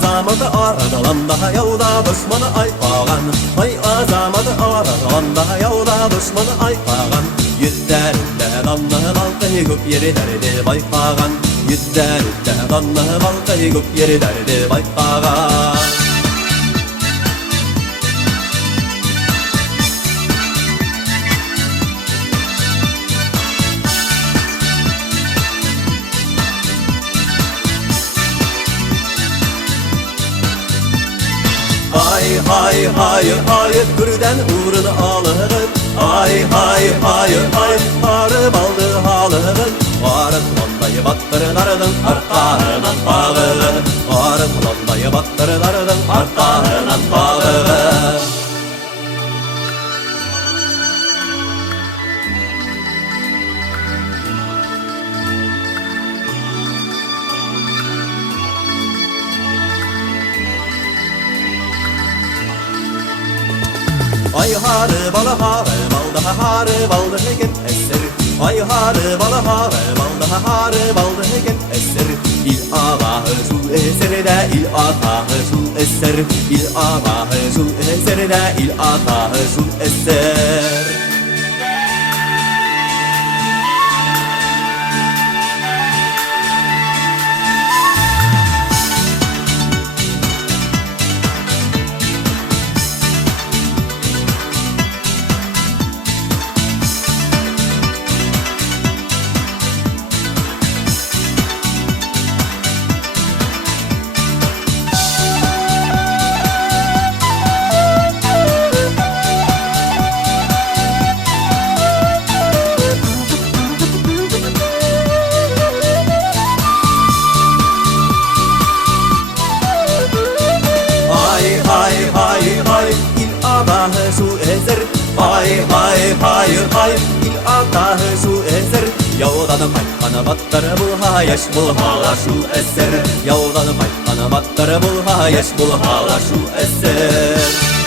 azamadı aradalanda yavda düşmanı aypağan. Ay azamadı aradalanda yavda düşmanı aypağan. Yüzlerinde danlı balkayı güp yeri derdi baypağan. Yüzlerinde danlı balkayı güp yeri derdi baypağan. Ay hay hay hay gürden uğrunu alırım. Ay hay hay hay harı baldı halırım. Arın ondayı battırlardım arkalarından bağırım. Arın ondayı battırlardım arkalarından bağırım. Ay harı balı harı balda harı balda hegen eser. Ay harı balı harı balda harı balda hegen eser. İl ağahı su eser de il atahı su eser. İl ağahı su eser de il atahı su eser. Ağahı su eser. Ay hay hay hay il ağahı su eser. Yavdanı paykana battarı bulha yaş bulhala şu eser. Yavdanı paykana battarı bulha yaş bulhala şu eser.